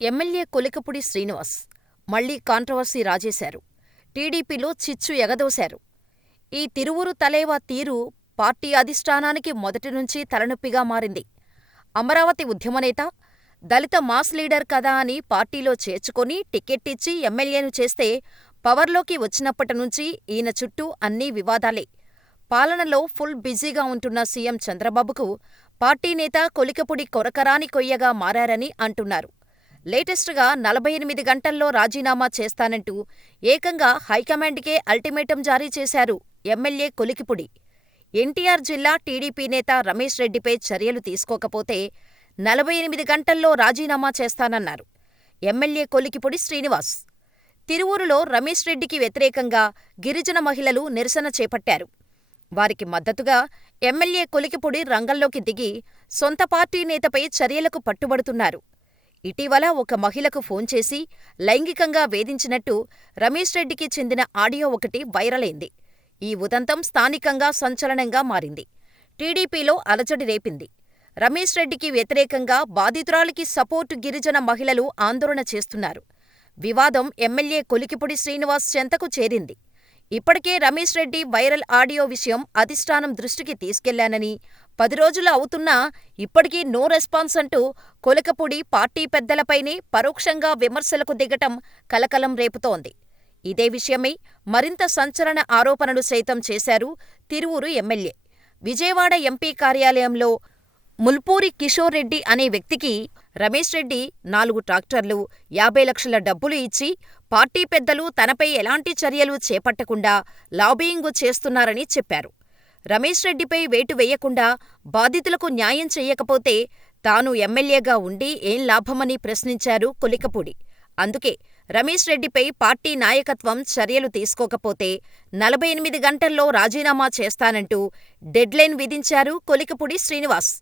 MLA Kolikapudi Srinivas మళ్ళీ controversy రాజేశారు. టీడీపీలో చిచ్చు ఎగదోశారు. ఈ తిరువురు తలేవా తీరు పార్టీ అధిష్ఠానానికి మొదటినుంచీ తలనొప్పిగా మారింది. అమరావతి ఉద్యమనేత, దళిత మాస్ లీడర్ కదా అని పార్టీలో చేర్చుకొని టిక్కెట్టిచ్చి ఎమ్మెల్యేను చేస్తే పవర్లోకి వచ్చినప్పటినుంచి ఈయన చుట్టూ అన్నీ వివాదాలే. పాలనలో ఫుల్ బిజీగా ఉంటున్న సీఎం చంద్రబాబుకు పార్టీ నేత కొలికపుడి కొరకరాని కొయ్యగా మారారని అంటున్నారు. లేటెస్టుగా నలభై ఎనిమిది గంటల్లో రాజీనామా చేస్తానంటూ ఏకంగా హైకమాండ్కే అల్టిమేటం జారీ చేశారు ఎమ్మెల్యే కొలికిపుడి. ఎన్టీఆర్ జిల్లా టీడీపీ నేత రమేష్ రెడ్డిపై చర్యలు తీసుకోకపోతే నలభై ఎనిమిది గంటల్లో రాజీనామా చేస్తానన్నారు ఎమ్మెల్యే కొలికిపుడి శ్రీనివాస్. తిరువూరులో రమేష్ రెడ్డికి వ్యతిరేకంగా గిరిజన మహిళలు నిరసన చేపట్టారు. వారికి మద్దతుగా ఎమ్మెల్యే కొలికిపుడి రంగంలోకి దిగి సొంత పార్టీ నేతపై చర్యలకు పట్టుబడుతున్నారు. ఇటీవల ఒక మహిళకు ఫోన్ చేసి లైంగికంగా వేధించినట్టు రమేష్ రెడ్డికి చెందిన ఆడియో ఒకటి వైరలైంది. ఈ ఉదంతం స్థానికంగా సంచలనంగా మారింది. టీడీపీలో అలజడి రేపింది. రమేష్ రెడ్డికి వ్యతిరేకంగా బాధితురాలికి సపోర్టు గిరిజన మహిళలు ఆందోళన చేస్తున్నారు. వివాదం ఎమ్మెల్యే కొలికిపుడి శ్రీనివాస్ చెంతకు చేరింది. ఇప్పటికే రమేష్ రెడ్డి వైరల్ ఆడియో విషయం అధిష్ఠానం దృష్టికి తీసుకెళ్ళానని, పది రోజులు అవుతున్నా ఇప్పటికీ నో రెస్పాన్స్ అంటూ కొలకపూడి పార్టీ పెద్దలపైనే పరోక్షంగా విమర్శలకు దిగటం కలకలం రేపుతోంది. ఇదే విషయమై మరింత సంచలన ఆరోపణలు సైతం చేశారు తిరువూరు ఎమ్మెల్యే. విజయవాడ ఎంపీ కార్యాలయంలో ముల్పూరి కిషోర్ రెడ్డి అనే వ్యక్తికి రమేష్ రెడ్డి నాలుగు ట్రాక్టర్లు, యాభై లక్షల డబ్బులు ఇచ్చి పార్టీ పెద్దలు తనపై ఎలాంటి చర్యలు చేపట్టకుండా లాబీయింగు చేస్తున్నారని చెప్పారు. రమేష్ రెడ్డిపై వేటు వేయకుండా బాధితులకు న్యాయం చెయ్యకపోతే తాను ఎమ్మెల్యేగా ఉండి ఏం లాభమని ప్రశ్నించారు కొలికపూడి. అందుకే రమేష్ రెడ్డిపై పార్టీ నాయకత్వం చర్యలు తీసుకోకపోతే నలభై ఎనిమిది గంటల్లో రాజీనామా చేస్తానంటూ డెడ్లైన్ విధించారు కొలికపూడి శ్రీనివాస్.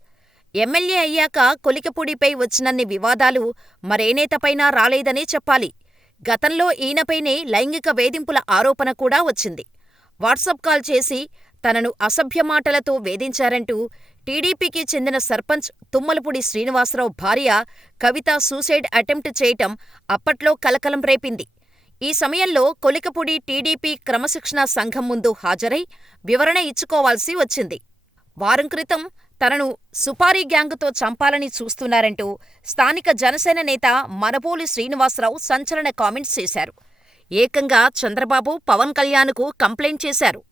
ఎమ్మెల్యే అయ్యాక కొలికపూడిపై వచ్చినన్ని వివాదాలు మరే నేతపైనా రాలేదనే చెప్పాలి. గతంలో ఈయనపైనే లైంగిక వేధింపుల ఆరోపణ కూడా వచ్చింది. వాట్సప్ కాల్ చేసి తనను అసభ్య మాటలతో వేధించారంటూ టీడీపీకి చెందిన సర్పంచ్ తుమ్మలపూడి శ్రీనివాసరావు భార్య కవిత సూసైడ్ అటెంప్ట్ చేయటం అప్పట్లో కలకలం రేపింది. ఈ సమయంలో కొలికపూడి టీడీపీ క్రమశిక్షణా సంఘం ముందు హాజరై వివరణ ఇచ్చుకోవాల్సి వచ్చింది. వారం క్రితం తనను సుపారీ గ్యాంగుతో చంపాలని చూస్తున్నారంటూ స్థానిక జనసేన నేత మనబోలు శ్రీనివాసరావు సంచలన కామెంట్స్ చేశారు. ఏకంగా చంద్రబాబు, పవన్ కళ్యాణ్కు కంప్లైంట్ చేశారు.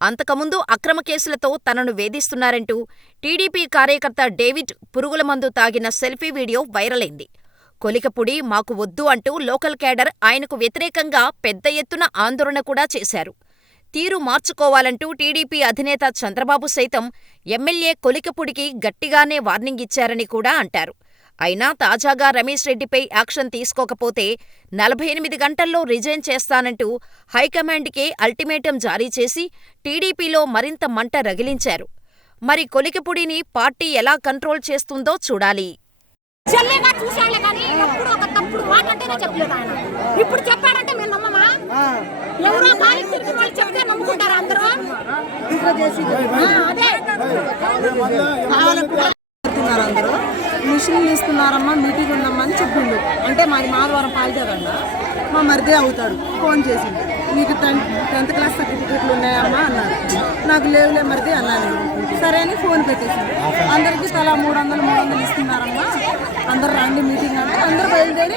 అంతకుముందు అక్రమ కేసులతో తనను వేధిస్తున్నారంటూ టీడీపీ కార్యకర్త డేవిడ్ పురుగుల మందు తాగిన సెల్ఫీ వీడియో వైరలైంది. కొలికపూడి మాకు వద్దు అంటూ లోకల్ కేడర్ ఆయనకు వ్యతిరేకంగా పెద్ద ఎత్తున ఆందోళన కూడా చేశారు. తీరు మార్చుకోవాలంటూ టీడీపీ అధినేత చంద్రబాబు సైతం ఎమ్మెల్యే కొలికపుడికి గట్టిగానే వార్నింగ్ ఇచ్చారని కూడా అంటారు. అయినా తాజాగా రమేష్ రెడ్డిపై యాక్షన్ తీసుకోకపోతే నలభై ఎనిమిది గంటల్లో రిజైన్ చేస్తానంటూ హైకమాండ్కే అల్టిమేటం జారీ చేసి టీడీపీలో మరింత మంట రగిలించారు. మరి కొలికపూడిని పార్టీ ఎలా కంట్రోల్ చేస్తుందో చూడాలి. చెల్లిగా చూశాళ్ళే కానీ ఎప్పుడు ఒక తప్పుడు మాట అంటేనే చెప్పలేదు ఆయన. ఇప్పుడు చెప్పాడంటే మేము నమ్మమా? ఎవరో కాలి తిరిగి వాళ్ళు చెప్తే నమ్ముకుంటారా అందరూ? ఆ, అదే. చెప్తున్నారు అందరూ. మిషన్లు ఇస్తున్నారమ్మా మీటింగ్ ఉందమ్మా అని చెప్పిండు. అంటే మాది మాధవరం పాలిటేరండ మా మరిదే అవుతాడు. ఫోన్ చేసిండు. నీకు టెన్త్ టెన్త్ క్లాస్ సర్టిఫికెట్లు ఉన్నాయమ్మా అన్నారు. నాకు లేవులే మరిది అన్నాను సరే అని ఫోన్ పెట్టేసింది అందరికీ తలా మూడు వందలు మూడు వందలు ఇస్తున్నారమ్మా. అందరు రండి మీటింగ్ అంటే అందరూ బయలుదేరి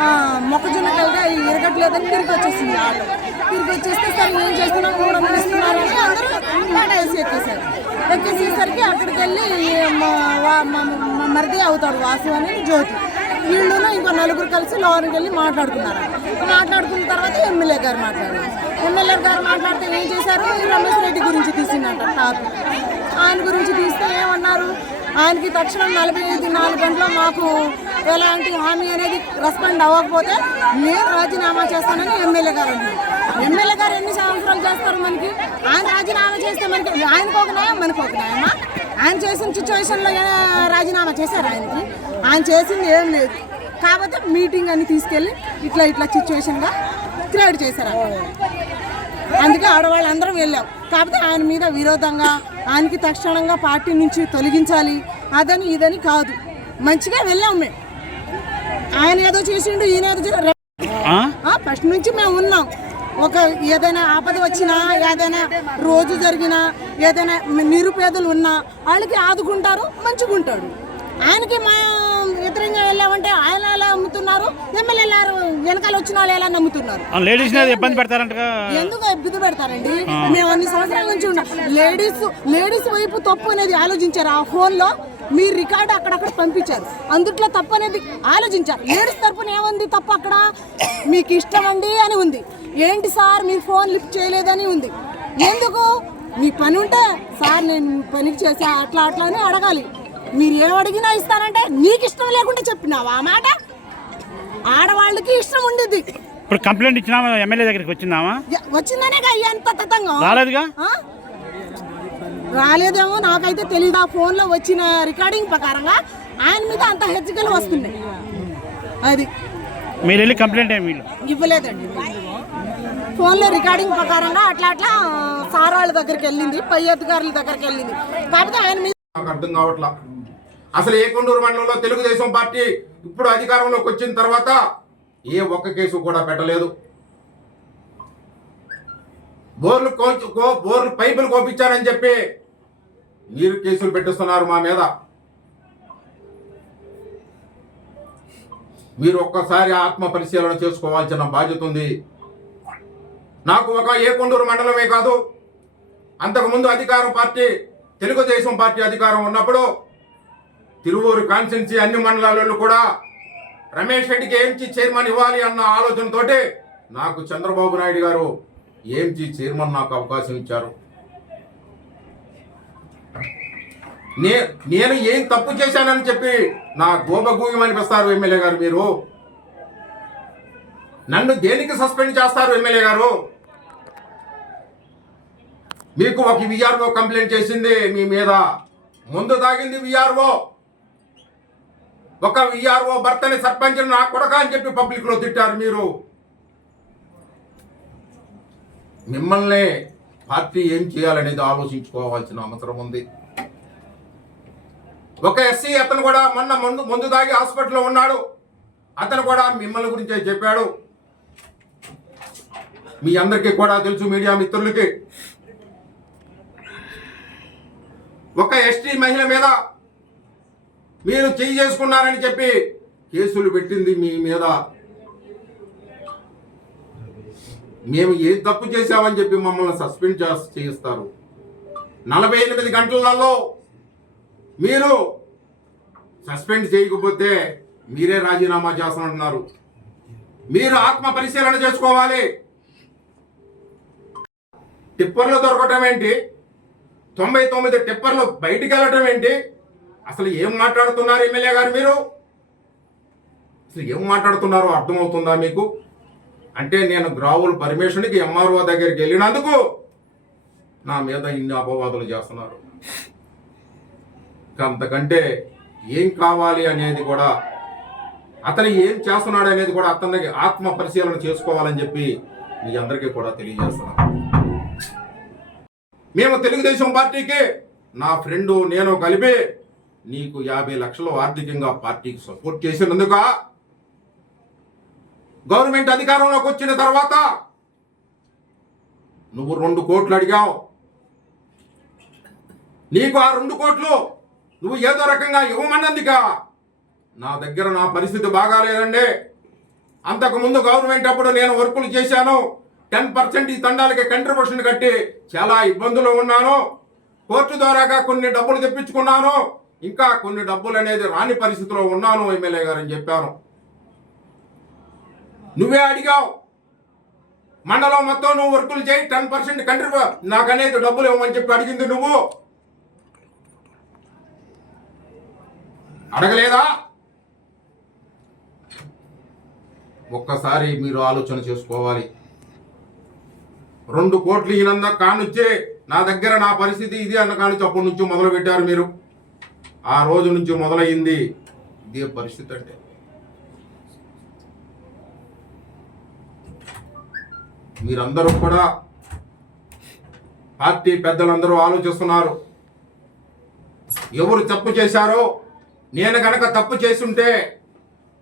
ఆ, మొక్కజొన్న కలిగా ఇరగట్లేదని తిరిగి వచ్చేసింది ఆటో. తిరిగి వచ్చేస్తే సార్ ఏం చేస్తున్నాం మూడు వందలు ఇస్తున్నారని అందరూ టాటా వేసి ఎక్కేసారు ఎక్కేసేసరికి అక్కడికి వెళ్ళి మా మా మరిది అవుతాడు వాసు అని జ్యోతి. వీళ్ళును ఇంకో నలుగురు కలిసి లోనికి వెళ్ళి మాట్లాడుకున్నారు. మాట్లాడుకున్న తర్వాత ఎమ్మెల్యే గారు మాట్లాడారు. ఎమ్మెల్యే గారు మాట్లాడితే ఏం చేశారు? రమేష్ రెడ్డి గురించి తీసిందంట టాపిక్ ఆయన గురించి తీస్తే ఏమన్నారు? ఆయనకి తక్షణం నలభై ఐదు నాలుగు గంటల్లో మాకు ఎలాంటి హామీ అనేది రెస్పాండ్ అవ్వకపోతే నేను రాజీనామా చేస్తానని ఎమ్మెల్యే గారు అన్నారు. ఎమ్మెల్యే గారు ఎన్ని సంవత్సరాలు చేస్తారు మనకి? ఆయన రాజీనామా చేస్తే మనకి ఆయనకు ఒక న్యాయం మనకు ఒక న్యాయమా? ఆయన చేసిన సిచ్యువేషన్లో రాజీనామా చేశారు ఆయనకి? ఆయన చేసింది ఏం లేదు. కాకపోతే మీటింగ్ అని తీసుకెళ్ళి ఇట్లా ఇట్లా సిచ్యువేషన్గా క్రియేట్ చేశారు. అందుకే ఆడవాళ్ళందరం వెళ్ళాం. కాకపోతే ఆయన మీద విరోధంగా ఆయనకి తక్షణంగా పార్టీ నుంచి తొలగించాలి అదని ఇదని కాదు. మంచిగా వెళ్ళాం మేము. ఆయన ఏదో చేసిండు ఈయన ఏదో? ఫస్ట్ నుంచి మేము ఉన్నాం. ఒక ఏదైనా ఆపద వచ్చినా ఏదైనా రోజు జరిగినా ఏదైనా నిరుపేదలు ఉన్నా వాళ్ళకి ఆదుకుంటారు మంచిగా ఉంటాడు ఆయనకి మా వ్యతిరేకంగా వెళ్ళామంటే ఆయన ఎలా అమ్ముతున్నారు ఎమ్మెల్యే వెనకాల వచ్చిన వాళ్ళు ఎలా నమ్ముతున్నారు? అది ఇబ్బంది పెడతారంటగా? ఎందుకు ఇబ్బంది పెడతారండి? మేము అన్ని సంవత్సరాల నుంచి ఉన్నాం. లేడీస్ లేడీస్ వైపు తప్పు అనేది ఆలోచించారు. ఆ ఫోన్లో మీ రికార్డు అక్కడక్కడ పంపించారు. అందుట్లో తప్పు అనేది ఆలోచించారు. లేడీస్ తరపున ఏముంది తప్పు అక్కడ? మీకు ఇష్టం అండి అని ఉంది. ఏంటి సార్ మీ ఫోన్ లిఫ్ట్ చేయలేదని ఉంది? ఎందుకు? మీ పని ఉంటే సార్ నేను పనికి చేసా అట్లా అట్లా అని అడగాలి. మీరు ఏం అడిగినా ఇస్తానంటే నీకు ఇష్టం లేకుండా చెప్పినావా ఆ మాట? ఆడవాళ్ళకి ఇష్టం ఉండేది ఇప్పుడు కంప్లైంట్ ఇచ్చినామా ఎమ్మెల్యే దగ్గరికి వచ్చిందామా? వచ్చిందనే ఎంత తతంగం. రాలేదుగా? రాలేదేమో నాకైతే తెలియదు ఆ ఫోన్లో వచ్చిన రికార్డింగ్ ప్రకారంగా ఆయన మీద అంత హెచ్చరికలు వస్తున్నాయి. అది. మీరు వెళ్ళి కంప్లైంట్ ఏమి ఇవ్వలేదండి. ఫోన్లో రికార్డింగ్ ప్రకారంగా అట్లా అట్లా సార్ వాళ్ళ దగ్గరికి వెళ్ళింది పై అధికారుల దగ్గరికి వెళ్ళింది. కాకపోతే ఆయన మీద నాకు అర్థం కావట్లా. అసలు ఏ కొండూరు మండలంలో తెలుగుదేశం పార్టీ ఇప్పుడు అధికారంలోకి వచ్చిన తర్వాత ఏ ఒక్క కేసు కూడా పెట్టలేదు. బోర్లు కో- బోర్లు పైపులు కోపించారని చెప్పి మీరు కేసులు పెట్టిస్తున్నారు మా మీద. మీరు ఒక్కసారి ఆత్మ పరిశీలన చేసుకోవాల్సిన బాధ్యత ఉంది. నాకు ఒక ఏ కొండూరు మండలమే కాదు. అంతకుముందు అధికారం పార్టీ తెలుగుదేశం పార్టీ అధికారం ఉన్నప్పుడు తిరువూరు కాన్స్టిట్యున్సీ అన్ని మండలాలలో కూడా రమేష్ రెడ్డికి ఏంచి చైర్మన్ ఇవ్వాలి అన్న ఆలోచనతో నాకు చంద్రబాబు నాయుడు గారు ఏంచి చైర్మన్ నాకు అవకాశం ఇచ్చారు. నే నేను ఏం తప్పు చేశానని చెప్పి నా గోపగూయం అనిపిస్తారు ఎమ్మెల్యే గారు మీరు. నన్ను దేనికి సస్పెండ్ చేస్తారు ఎమ్మెల్యే గారు? మీకు ఒక విఆర్ఓ కంప్లైంట్ చేసింది మీ మీద. ముందు తాగింది విఆర్ఓ ఒక విఆర్ఓ భర్తని సర్పంచ్ నా కొడక అని చెప్పి పబ్లిక్లో తిట్టారు మీరు. మిమ్మల్ని పార్టీ ఏం చేయాలనేది ఆలోచించుకోవాల్సిన అవసరం ఉంది. ఒక ఎస్సీ అతను కూడా మొన్న ముందు ముందు దాగి హాస్పిటల్లో ఉన్నాడు. అతను కూడా మిమ్మల్ని గురించే చెప్పాడు. మీ అందరికీ కూడా తెలుసు మీడియా మిత్రులకి. ఒక ఎస్టీ మహిళ మీద మీరు చేయి చేసుకున్నారని చెప్పి కేసులు పెట్టింది మీ మీద. మేము ఏ తప్పు చేశామని చెప్పి మమ్మల్ని సస్పెండ్ చేస్- చేయిస్తారు. నలభై ఎనిమిది గంటలలో మీరు సస్పెండ్ చేయకపోతే మీరే రాజీనామా చేస్తానంటున్నారు మీరు ఆత్మ పరిశీలన చేసుకోవాలి. టిప్పర్లు దొరకటం ఏంటి? తొంభై తొమ్మిది టిప్పర్లు బయటికి వెళ్ళటం ఏంటి? అసలు ఏం మాట్లాడుతున్నారు ఎమ్మెల్యే గారు మీరు? అసలు ఏం మాట్లాడుతున్నారో అర్థమవుతుందా మీకు? అంటే నేను గ్రావుల పరమేశ్వరునికి ఎంఆర్ఓ దగ్గరికి వెళ్ళినందుకు నా మీద ఇన్ని అపవాదులు చేస్తున్నారు. అంతకంటే ఏం కావాలి అనేది కూడా అతను ఏం చేస్తున్నాడు అనేది కూడా అతనికి ఆత్మ పరిశీలన చేసుకోవాలని చెప్పి మీ అందరికీ కూడా తెలియజేస్తున్నాను. మేము తెలుగుదేశం పార్టీకి నా ఫ్రెండు నేను కలిపి నీకు యాభై లక్షలు ఆర్థికంగా పార్టీకి సపోర్ట్ చేసినందుక గవర్నమెంట్ అధికారంలోకి వచ్చిన తర్వాత నువ్వు రెండు కోట్లు అడిగావు. నీకు ఆ రెండు కోట్లు నువ్వు ఏదో రకంగా ఇవ్వమన్నందుక నా దగ్గర నా పరిస్థితి బాగాలేదండి. అంతకుముందు గవర్నమెంట్ అప్పుడు నేను వర్కులు చేశాను. టెన్ పర్సెంట్ ఈ తండాలకి కంట్రిబ్యూషన్ కట్టి చాలా ఇబ్బందులు ఉన్నాను. కోర్టు ద్వారాగా కొన్ని డబ్బులు తెప్పించుకున్నాను. ఇంకా కొన్ని డబ్బులు అనేది రాని పరిస్థితిలో ఉన్నాను ఎమ్మెల్యే గారు అని చెప్పాను. నువ్వే అడిగావు. మండలం మొత్తం నువ్వు వర్కులు చేయి టెన్ పర్సెంట్ కంట్రిబ్యూ నాకనేది డబ్బులు ఇవ్వమని చెప్పి అడిగింది నువ్వు. అడగలేదా? ఒక్కసారి మీరు ఆలోచన చేసుకోవాలి. రెండు కోట్లు ఈయనంద కానుచ్చే నా దగ్గర నా పరిస్థితి ఇది అన్న కానుంచి అప్పటి నుంచి మొదలు పెట్టారు మీరు. ఆ రోజు నుంచి మొదలయ్యింది ఇదే పరిస్థితి అంటే. మీరందరూ కూడా పార్టీ పెద్దలందరూ ఆలోచిస్తున్నారు. ఎవరు తప్పు చేశారో నేను కనుక తప్పు చేసుంటే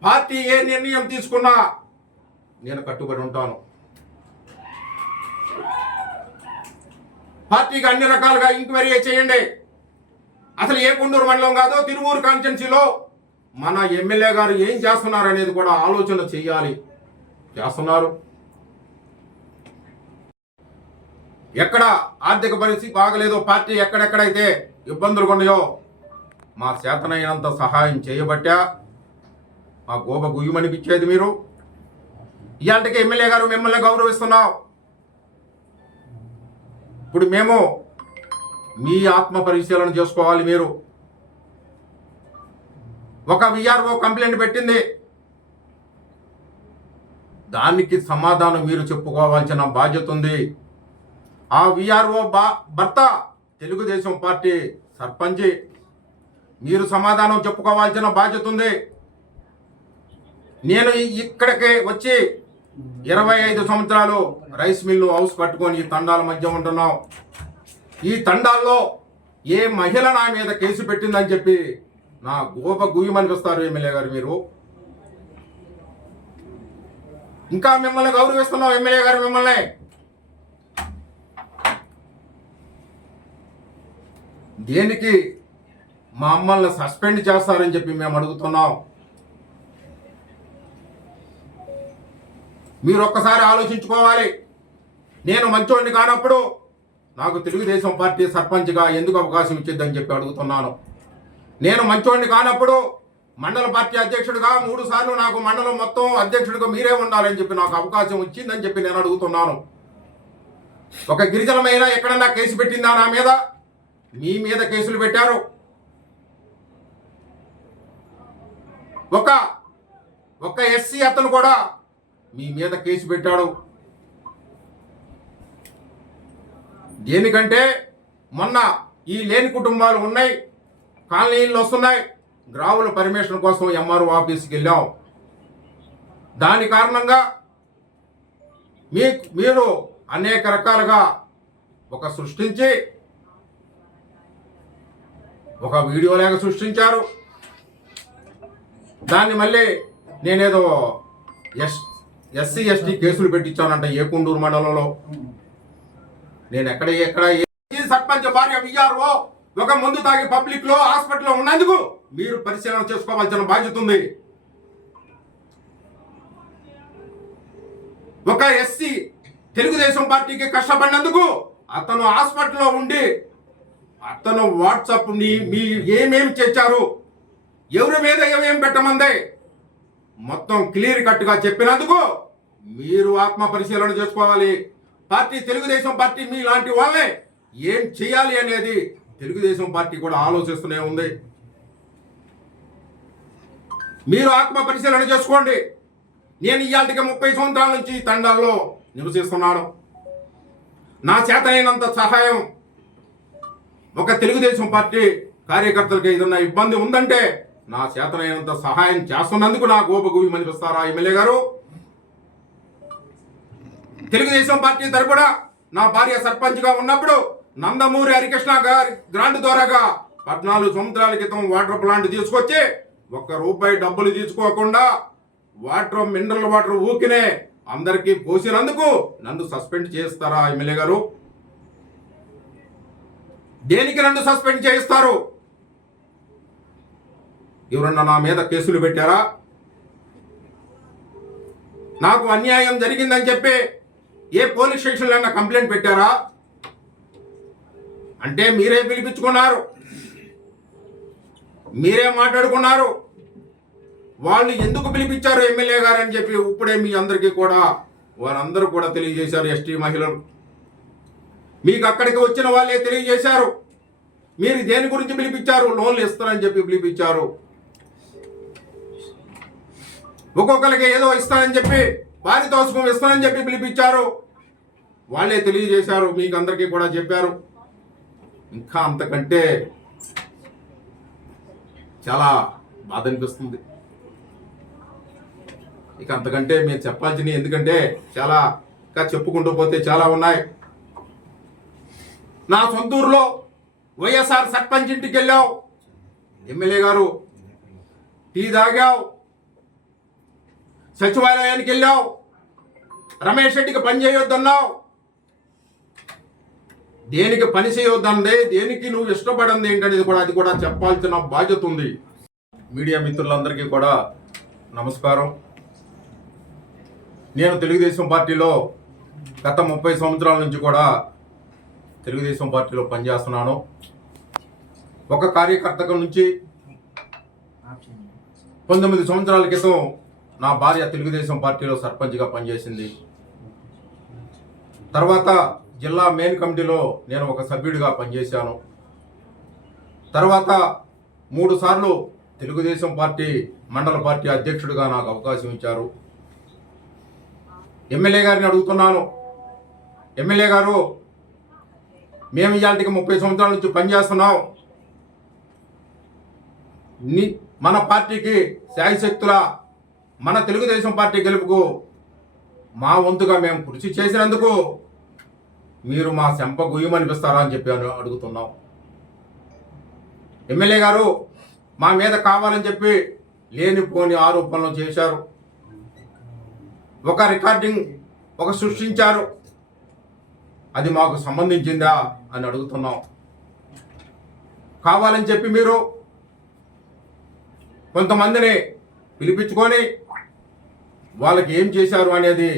పార్టీ ఏ నిర్ణయం తీసుకున్నా నేను కట్టుబడి ఉంటాను. పార్టీకి అన్ని రకాలుగా ఎంక్వైరీ చేయండి. అసలు ఏ గుండూరు మండలం కాదో తిరువూరు కాన్స్టిట్యున్సీలో మన ఎమ్మెల్యే గారు ఏం చేస్తున్నారు అనేది కూడా ఆలోచన చేయాలి. చేస్తున్నారు. ఎక్కడ ఆర్థిక పరిస్థితి బాగలేదో పార్టీ ఎక్కడెక్కడైతే ఇబ్బందులు ఉన్నాయో మా చేతనైనంత సహాయం చేయబట్టా మా గోప గుయ్యమనిపించేది మీరు. ఇవాళకి ఎమ్మెల్యే గారు మిమ్మల్ని గౌరవిస్తున్నాం. ఇప్పుడు మేము మీ ఆత్మ పరిశీలన చేసుకోవాలి మీరు. ఒక విఆర్ఓ కంప్లైంట్ పెట్టింది. దానికి సమాధానం మీరు చెప్పుకోవాల్సిన బాధ్యత ఉంది. ఆ విఆర్ఓ బా భర్త తెలుగుదేశం పార్టీ సర్పంచి మీరు సమాధానం చెప్పుకోవాల్సిన బాధ్యత ఉంది. నేను ఇక్కడికి వచ్చి ఇరవై ఐదు సంవత్సరాలు రైస్ మిల్లు హౌస్ కట్టుకొని ఈ తండాల మధ్య ఉంటున్నాం. ఈ తండాల్లో ఏ మహిళ నా మీద కేసు పెట్టిందని చెప్పి నా గోప గుయ్యమనిపిస్తారు ఎమ్మెల్యే గారు మీరు. ఇంకా మిమ్మల్ని గౌరవిస్తున్నాం ఎమ్మెల్యే గారు మిమ్మల్ని. దేనికి మా అమ్మల్ని సస్పెండ్ చేస్తారని చెప్పి మేము అడుగుతున్నాం. మీరు ఒక్కసారి ఆలోచించుకోవాలి. నేను మంచోడిని కానప్పుడు నాకు తెలుగుదేశం పార్టీ సర్పంచ్గా ఎందుకు అవకాశం ఇచ్చిందని చెప్పి అడుగుతున్నాను. నేను మంచోడిని కానప్పుడు మండల పార్టీ అధ్యక్షుడిగా మూడు సార్లు నాకు మండలం మొత్తం అధ్యక్షుడిగా మీరే ఉండాలని చెప్పి నాకు అవకాశం ఇచ్చిందని చెప్పి నేను అడుగుతున్నాను. ఒక గిరిజనమైన ఎక్కడన్నా కేసు పెట్టిందా నా మీద? మీ మీద కేసులు పెట్టారు. ఒక ఒక ఎస్సీ అతను కూడా మీ మీద కేసు పెట్టాడు. దేనికంటే మొన్న ఈ లేని కుటుంబాలు ఉన్నాయి కాలనీలు వస్తున్నాయి. గ్రావుల పర్మిషన్ కోసం ఎంఆర్ఓ ఆఫీస్కి వెళ్ళాం. దాని కారణంగా మీ మీరు అనేక రకాలుగా ఒక సృష్టించి ఒక వీడియో లేక సృష్టించారు. దాన్ని మళ్ళీ నేనేదో ఎస్ ఎస్సీ ఎస్టీ కేసులు పెట్టించానంట ఏకుండూరు మండలంలో? నేను ఎక్కడ ఎక్కడ ఏ- సర్పంచ్ భార్య విఆర్ఓ ఒక ముందు తాగి పబ్లిక్లో హాస్పిటల్లో ఉన్నందుకు మీరు పరిశీలన చేసుకోవాల్సిన బాధ్యత ఉంది. ఒక ఎస్సీ తెలుగుదేశం పార్టీకి కష్టపడినందుకు అతను హాస్పిటల్లో ఉండి అతను వాట్సాప్ని మీ ఏమేమి చేశారు ఎవరి మీద ఏమేమి పెట్టమందే మొత్తం క్లియర్ కట్గా చెప్పినందుకు మీరు ఆత్మ పరిశీలన చేసుకోవాలి. పార్టీ తెలుగుదేశం పార్టీ మీ లాంటి వాళ్ళే ఏం చేయాలి అనేది తెలుగుదేశం పార్టీ కూడా ఆలోచిస్తూనే ఉంది. మీరు ఆత్మ పరిశీలన చేసుకోండి. నేను ఇవాళకి ముప్పై సంవత్సరాల నుంచి తండాల్లో నివసిస్తున్నాను. నా చేతనైనంత సహాయం ఒక తెలుగుదేశం పార్టీ కార్యకర్తలకు ఏదన్నా ఇబ్బంది ఉందంటే నా చేతనైనంత సహాయం చేస్తున్నందుకు నా గోపకు మనిపిస్తారా ఎమ్మెల్యే గారు? తెలుగుదేశం పార్టీ తరపున నా భార్య సర్పంచ్గా ఉన్నప్పుడు నందమూరి హరికృష్ణ గారి గ్రాంట్ ద్వారాగా పద్నాలుగు సంవత్సరాల క్రితం వాటర్ ప్లాంట్ తీసుకొచ్చి ఒక్క రూపాయి డబ్బులు తీసుకోకుండా వాటర్ మినరల్ వాటర్ ఊకినే అందరికీ పోసినందుకు నన్ను సస్పెండ్ చేస్తారా ఎమ్మెల్యే గారు? దేనికి నన్ను సస్పెండ్ చేయిస్తారు? ఎవరన్నా నా మీద కేసులు పెట్టారా? నాకు అన్యాయం జరిగిందని చెప్పి ఏ పోలీస్ స్టేషన్లో అయినా కంప్లైంట్ పెట్టారా? అంటే మీరే పిలిపించుకున్నారు. మీరే మాట్లాడుకున్నారు. వాళ్ళు ఎందుకు పిలిపించారు ఎమ్మెల్యే గారు అని చెప్పి ఇప్పుడే మీ అందరికీ కూడా వారందరూ కూడా తెలియజేశారు ఎస్టీ మహిళలు. మీకు అక్కడికి వచ్చిన వాళ్ళే తెలియజేశారు. మీరు దేని గురించి పిలిపించారు? లోన్లు ఇస్తారని చెప్పి పిలిపించారు. ఒక్కొక్కరికి ఏదో ఇస్తానని చెప్పి పారితోషికం ఇస్తానని చెప్పి పిలిపించారు. వాళ్ళే తెలియజేశారు మీకు అందరికీ కూడా చెప్పారు. ఇంకా అంతకంటే చాలా బాధ అనిపిస్తుంది. ఇక అంతకంటే మేము చెప్పాల్సినవి ఎందుకంటే చాలా ఇంకా చెప్పుకుంటూ పోతే చాలా ఉన్నాయి. నా సొంత ఊర్లో వైఎస్ఆర్ సర్పంచ్ ఇంటికి వెళ్ళావు. ఎమ్మెల్యే గారు టీ తాగావు. సచివాలయానికి వెళ్ళావు రమేష్ రెడ్డికి పని చేయొద్దన్నావు. దేనికి పని చేయొద్దందే దేనికి నువ్వు ఇష్టపడింది ఏంటనేది కూడా అది కూడా చెప్పాల్సిన బాధ్యత ఉంది. మీడియా మిత్రులందరికీ కూడా నమస్కారం. నేను తెలుగుదేశం పార్టీలో గత ముప్పై సంవత్సరాల నుంచి కూడా తెలుగుదేశం పార్టీలో పనిచేస్తున్నాను. ఒక కార్యకర్తకు నుంచి పంతొమ్మిది సంవత్సరాల క్రితం నా భార్య తెలుగుదేశం పార్టీలో సర్పంచ్గా పనిచేసింది. తర్వాత జిల్లా మెయిన్ కమిటీలో నేను ఒక సభ్యుడిగా పనిచేశాను. తర్వాత మూడు సార్లు తెలుగుదేశం పార్టీ మండల పార్టీ అధ్యక్షుడిగా నాకు అవకాశం ఇచ్చారు. ఎమ్మెల్యే గారిని అడుగుతున్నాను. ఎమ్మెల్యే గారు మేము ఇవాళకి ముప్పై సంవత్సరాల నుంచి పనిచేస్తున్నాం. ని మన పార్టీకి శాయశక్తుల మన తెలుగుదేశం పార్టీ గెలుపుకు మా వంతుగా మేము కృషి చేసినందుకు మీరు మా శంప గుయ్యమనిపిస్తారా అని చెప్పి అడుగుతున్నాం. ఎమ్మెల్యే గారు మా మీద కావాలని చెప్పి లేనిపోని ఆరోపణలు చేశారు. ఒక రికార్డింగ్ ఒక సృష్టించారు. అది మాకు సంబంధించిందా అని అడుగుతున్నాం. కావాలని చెప్పి మీరు కొంతమందిని పిలిపించుకొని వాళ్ళకి ఏం చేశారు అనేది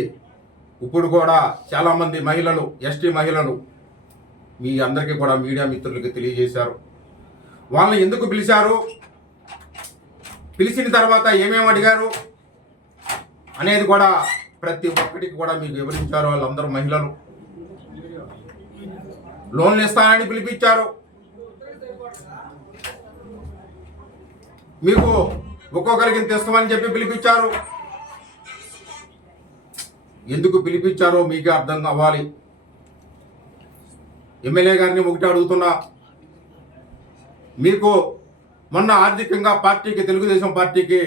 ఇప్పుడు కూడా చాలామంది మహిళలు ఎస్టీ మహిళలు మీ అందరికీ కూడా మీడియా మిత్రులకి తెలియజేశారు. వాళ్ళని ఎందుకు పిలిచారు? పిలిచిన తర్వాత ఏమేమి అడిగారు? అనేది కూడా ప్రతి ఒక్కటికి కూడా మీకు వివరించారు వాళ్ళందరూ మహిళలు. లోన్లు ఇస్తానని పిలిపించారు. మీకు ఒక్కొక్కరికి ఇంత ఇస్తామని చెప్పి పిలిపించారు. ఎందుకు పిలిపించారో మీకే అర్థం కావాలి ఎమ్మెల్యే గారిని ఒకటి అడుగుతున్నా. మీకు మొన్న ఆర్థికంగా పార్టీకి తెలుగుదేశం పార్టీకి